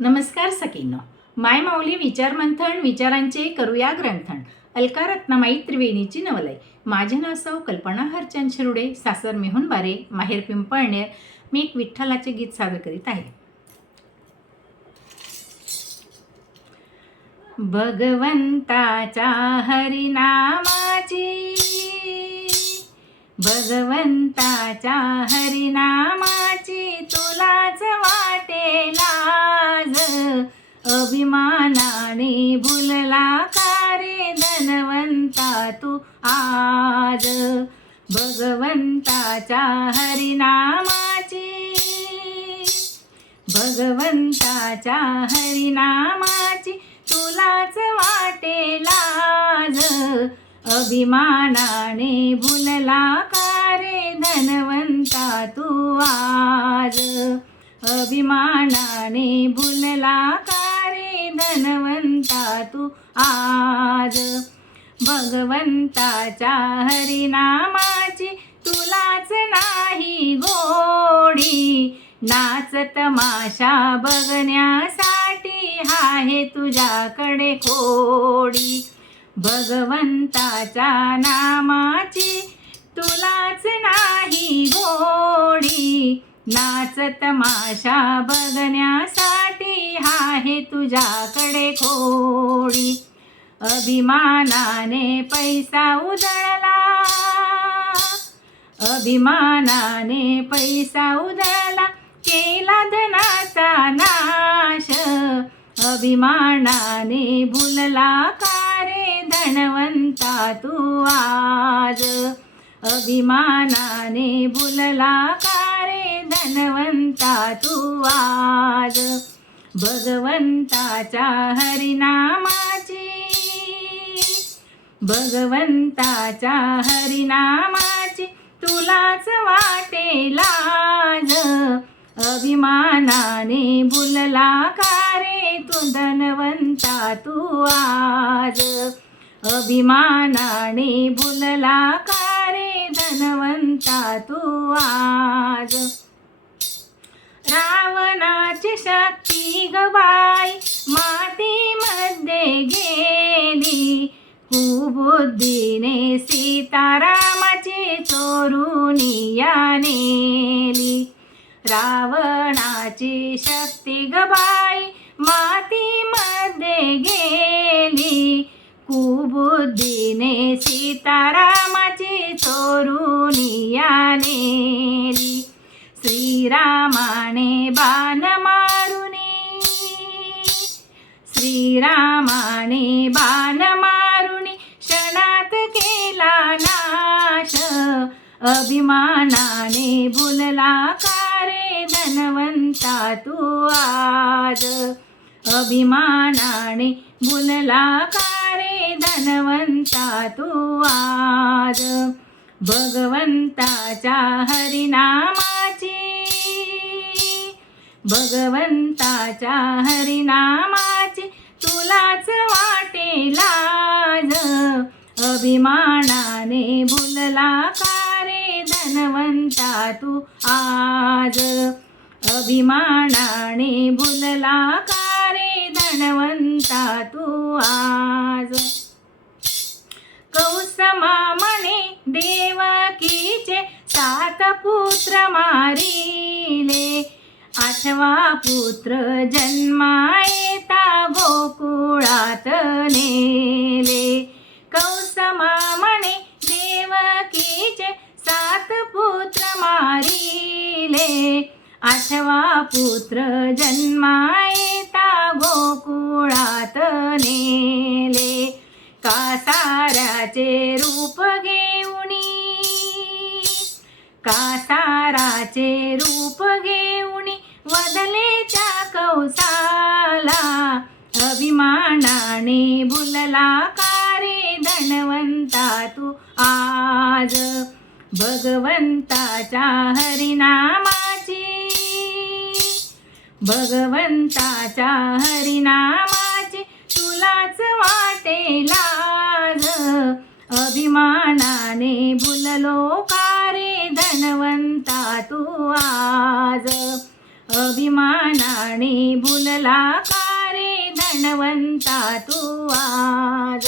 नमस्कार सखींनो. माय माऊली विचार मंथन विचारांचे करूया ग्रंथन. अलका रत्नामाई त्रिवेणीची नवलाई. माझे नाव सौ कल्पना हरचंद शिरुडे, सासर मेहुण बारे, माहेर पिंपळनेर. मी एक विठ्ठलाचे गीत सादर करीत आहे. भगवंताच्या हरिनामाची, भगवंताच्या हरिनामाची तुलाच वाटे लाज. अभिमानाने भुलला का रे धनवंता तू आज. भगवंताच्या हरिनामाची, भगवंताच्या हरिनामाची तुलाच वाटे लाज. अभिमानाने भुलला का रे धनवंता तू आज. अभिमानाने भुलला का रे धनवंता तू आज. भगवंताच्या हरिनामाची तुलाच नाही गोडी. नाच तमाशा बघण्यासाठी आहे तुझ्याकडे खोडी. भगवंताच्या नामाची तुलाच नाही गोडी. नाच तमाशा बघण्यासाठी आहे तुझ्याकडे खोडी. अभिमानाने पैसा उधळला, अभिमानाने पैसा उधळला, केला धनाचा नाश. अभिमानाने भुलला का रे धनवंता तू आज. अभिमानाने भुलला का रे धनवंता तू आज. भगवंताच्या हरिनामाची, भगवंताच्या हरिनामाची तुलाच वाटे लाज. अभिमानाने भुलला का रे तू धनवंता तू आज. अभिमानाने भुलला का रे धनवंता तू आज. रावणाची शक्ती गबाई मातीमध्ये गेली. कुबुद्धीने सीतारामाची चोरून या नेली. रावणाची शक्ती गबाई मातीमध्ये गेली. कुबुद्धीने सीतारामाची चोरून या नेली. श्रीरामाने बाण मारुनी, श्रीरामाने बाण मारुनी क्षणात केला नाश. अभिमानाने भुलला का रे धनवंता तू आज. अभिमानाने भुलला का रे धनवंता तू आज. भगवंताच्या हरिनामाची, भगवंताच्या हरिनामाची तुलाच वाटे लाज. अभिमानाने भुलला का रे धनवंता तू आज. अभिमानाने भुलला का रे धनवंता तू आज. कौसमामणे देवकीचे 7 पुत्र मारिले. 8वा पुत्र जन्मायेता गोकुळात नेले. कौसमामणे देवकीचे 7 पुत्र मारिले. 8वा पुत्र जन्मायेता गोकुळात नेले. कासाराचे रूप घेऊनी, कासाराचे रूप घेऊनी वदले त्या कौसाला. अभिमानाने भुलला का रे धनवंता तू आज. भगवंताच्या हरिनामाची, भगवंताच्या हरिनामाची तुलाच वाटे लाज. अभिमानाने भुललो का रे धनवंता तू आज. अभिमानाने भुलला का रे धनवंता तू आज.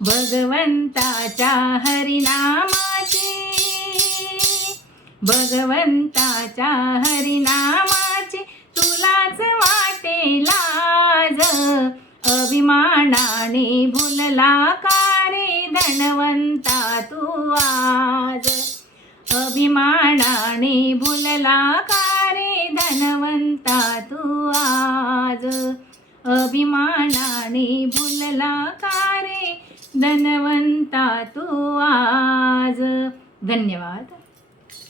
भगवंताच्या हरिनामाचे, भगवंताच्या हरिनामाचे तुलाच वाटे लाज. अभिमानाने भुलला का रे धनवंता तू आज. अभिमानाने भुलला का रे धनवंता तू आज. अभिमानाने भुलला का रे धनवंता तू आज. धन्यवाद.